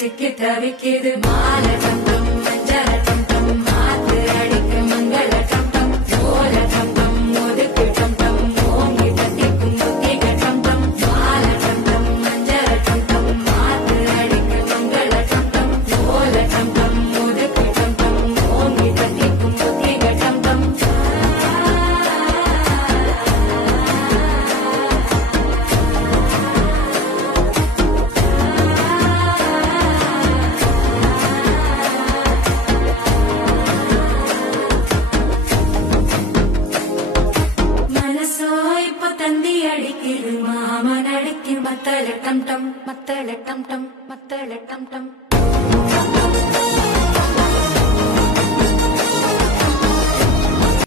சிக்கி தவிக்கிது மால டம் டம் மஞ்சள டம் டம் மாத்து அடிக்க மங்கள டம் டம் ஓல டம் டம் ஒதுக்கு டம் டம் ஓங்கி தட்டிக்கும் புத்திக டம் டம் மால டம் டம் மஞ்சள டம் டம் மாத்து அடிக்க மங்கள டம் டம் ஓல டம் டம் ஒதுக்கு டம் டம் ஓங்கி தட்டிக்கும் புத்திக டம் டம் தந்தி அடிக்கிது மாமன் அடிக்கு மத்தள டம் டம் மத்தள டம் டம் மத்தள டம் டம்